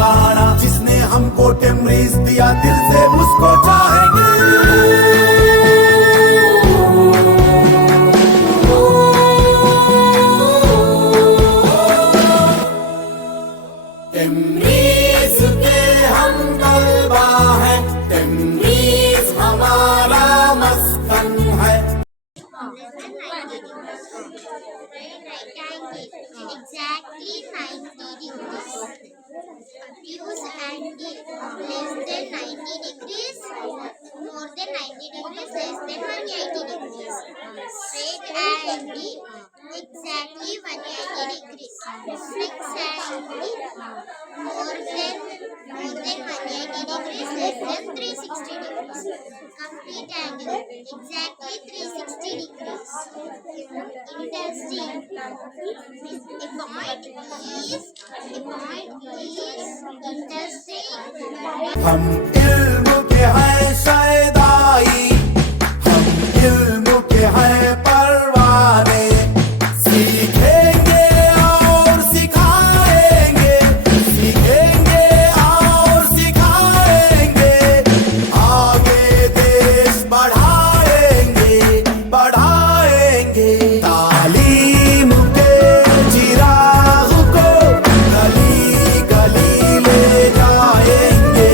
तेलंगाना, जिसने हमको टेमरीज दिया दिल से उसको चाहेंगे। टेमरीज के हम तलबा हैं, टेमरीज हमारा मस्कन है। Exactly 90 degrees. Use angle less than 90 degrees, more than 90 degrees, less than 180 degrees. Straight angle exactly 180 degrees. Fixed angle more than 180 degrees, less than 360 degrees. Complete angle exactly 360 degrees. Interesting. A point is interesting. हम इल्म के हैं शैदाई, हम इल्म के हैं परवाने, सीखेंगे और सिखाएंगे, सीखेंगे और सिखाएंगे, आगे देश बढ़ाएंगे, बढ़ाएंगे। तालीम के चिराग को गली गली ले जाएंगे।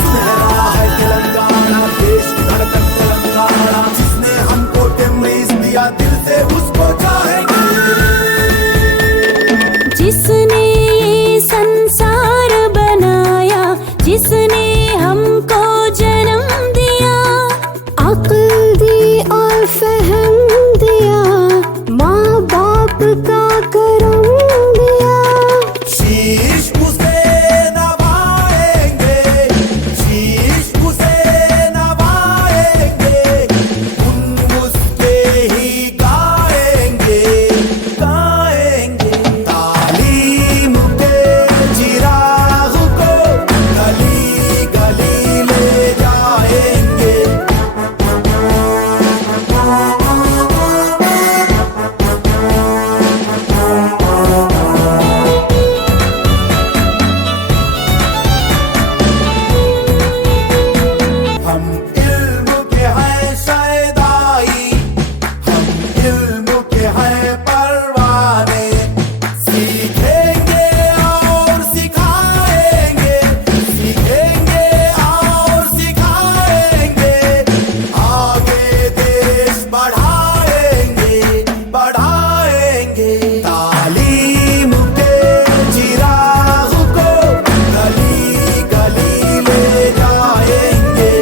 सुनहरा है तेलंगाना, देश की धड़कन तेलंगाना, जिसने हमको टेमरीज दिया दिल से उसको चाहेंगे। जिसने ये संसार बनाया, जिसने हमको जन्म दिया, अक्ल दी और फहम दिया, माँ बाप का करम दिया। शीश उसे नवाएंगे, शीश उसे नवाएंगे, उन उसके ही गाएंगे, गाएंगे। तालीम के चिराग को गली गली ले जाएंगे। हम इल्म के हैं शैदाई, हम इल्म के हैं परवाने, सीखेंगे और सिखाएंगे, सीखेंगे और सिखाएंगे, आगे देश बढ़ाएंगे, बढ़ाएंगे। तालीम के चिराग को गली गली ले जाएंगे।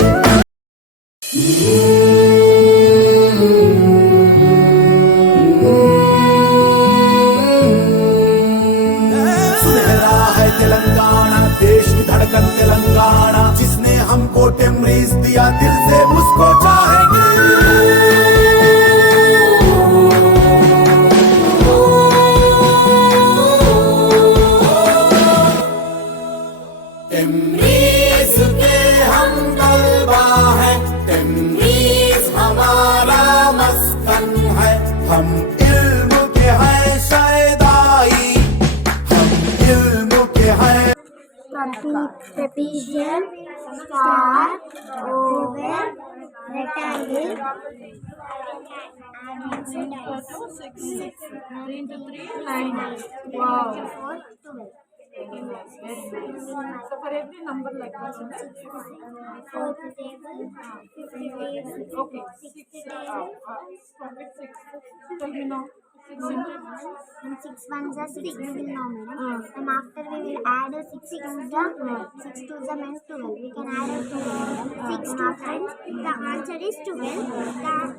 सुनहरा है तेलंगाना, देश की धड़कन तेलंगाना, जिसने हमको टेमरीज दिया दिल से उसको चाहेंगे। टेमरीज के हम तलबा हैं, टेमरीज हमारा मस्कन है। हम इल्म के हैं शैदाई, हम इल्म के हैं। Trapezium, star, oval, rectangle, Wow. 4, 12. So for every number like this, isn't it? 4th table, 5th table, Okay. 6th table, From which six? Tell me now. 6 into and 6 ones are 6 will know, madam. And after we will add 6 twos are 6 twos are meant 12. We can add 12. 6 to friends. The answer is 12.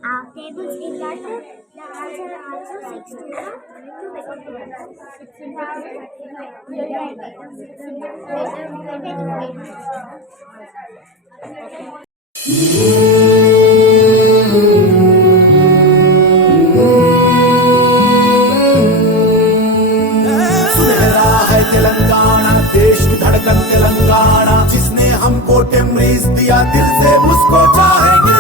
The tables in that the answer also 6 twos are सुनहरा है तेलंगाना, देश की धड़कन तेलंगाना, जिसने हमको टेमरीज दिया, दिल से उसको चाहेंगे।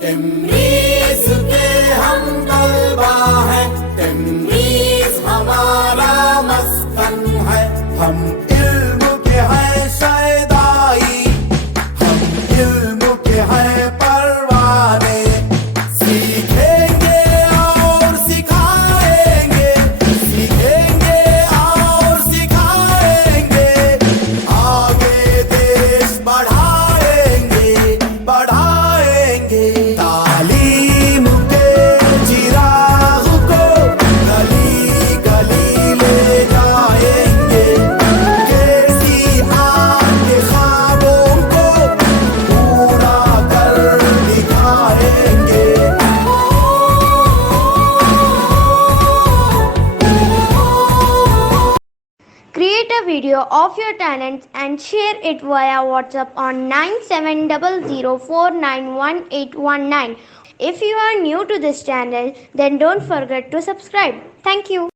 टेमरीज के हम तलबा हैं, टेमरीज हमारा मस्कन है। हम इल्म के हैं शैदाई, हम इल्म के हैं परवाने। सीखेंगे और सिखाएंगे, सीखेंगे और सिखाएंगे। आगे देश बढ़ाएंगे, बढ़ाएंगे। तालीम के चिराग को गली गली ले जाएंगे। केसीआर के ख्वाबों को पूरा कर दिखाएंगे। Create a video of your talents and share it via WhatsApp on 9700491819. If you are new to this channel, then don't forget to subscribe. Thank you.